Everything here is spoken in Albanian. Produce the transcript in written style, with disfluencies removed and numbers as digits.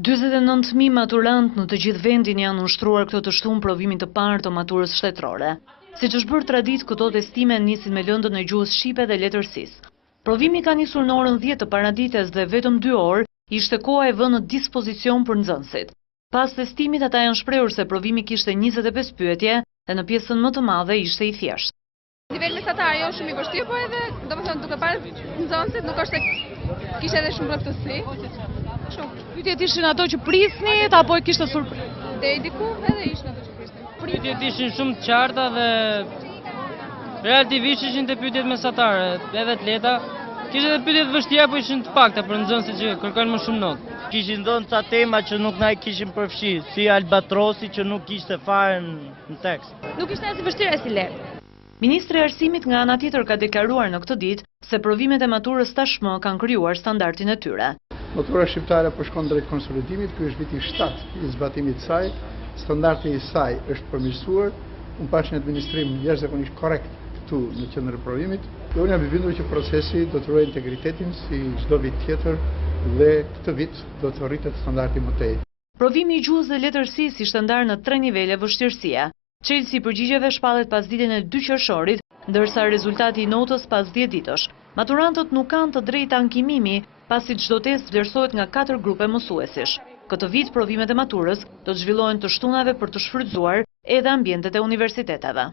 49.000 maturant në të gjithë vendin janë ushtruar këtë të shtunë provimin të parë të maturës shtetërore. Siç është bërë traditë, këto testime nisin me lëndën e gjuhës shqipe dhe letërsisë. Provimi ka nisur në orën 10 të paradites dhe vetëm 2 orë ishte koha e vënë në dispozicion për nxënësit. Pas testimit ata janë shprehur se provimi kishte 25 pyetje dhe në pjesën më të madhe ishte i thjeshtë. Nivel mesatar jo shumë i vështirë, po edhe domethënë duke parë nxënësit nuk është kishte edhe shumë rëftësi. Pyetjet ishin ato që prisnit apo e kishte surprizë? Deri diku edhe ishin ato që prisnin. Pyetjet ishin shumë të qarta dhe relativisht ishin të pyetjet mesatare, edhe të lehta. Kishte edhe pyetje të vështira, po ishin të pakta për nxënësit që kërkojnë më shumë notë. Kishin dhënë ca tema që nuk na i kishin përfshirë, si albatrosi që nuk kishte fare në tekst. Nuk ishte as i vështirë as i lehtë. Ministri i Arsimit nga ana tjetër ka deklaruar në këtë ditë se provimet e maturës tashmë kanë krijuar standardin e tyre. Matura shqiptare po shkon drejt konsolidimit, ky është viti 7 i zbatimit të saj, standardi i saj është përmirësuar, unë pash një administrim jashtëzakonisht korrekt këtu në qendër e provimit. Dhe unë jam i bindur që procesi do të ruajë integritetin si çdo vit tjetër dhe këtë vit do të rritet standardi më tej. Provimi i gjuhës dhe letërsisë ishte ndarë në 3 nivele vështirësie. Çelësi i përgjigjeve shpallet pas ditën e 2 qershorit, ndërsa rezultati i notës pas 10 ditësh. Maturantët nuk kanë të drejtë ankimimi, pasi çdo test vlerësohet nga 4 grupe mësuesish. Këtë vit provimet e maturës do të zhvillohen të shtunave për të shfrytzuar edhe ambientet e universiteteve.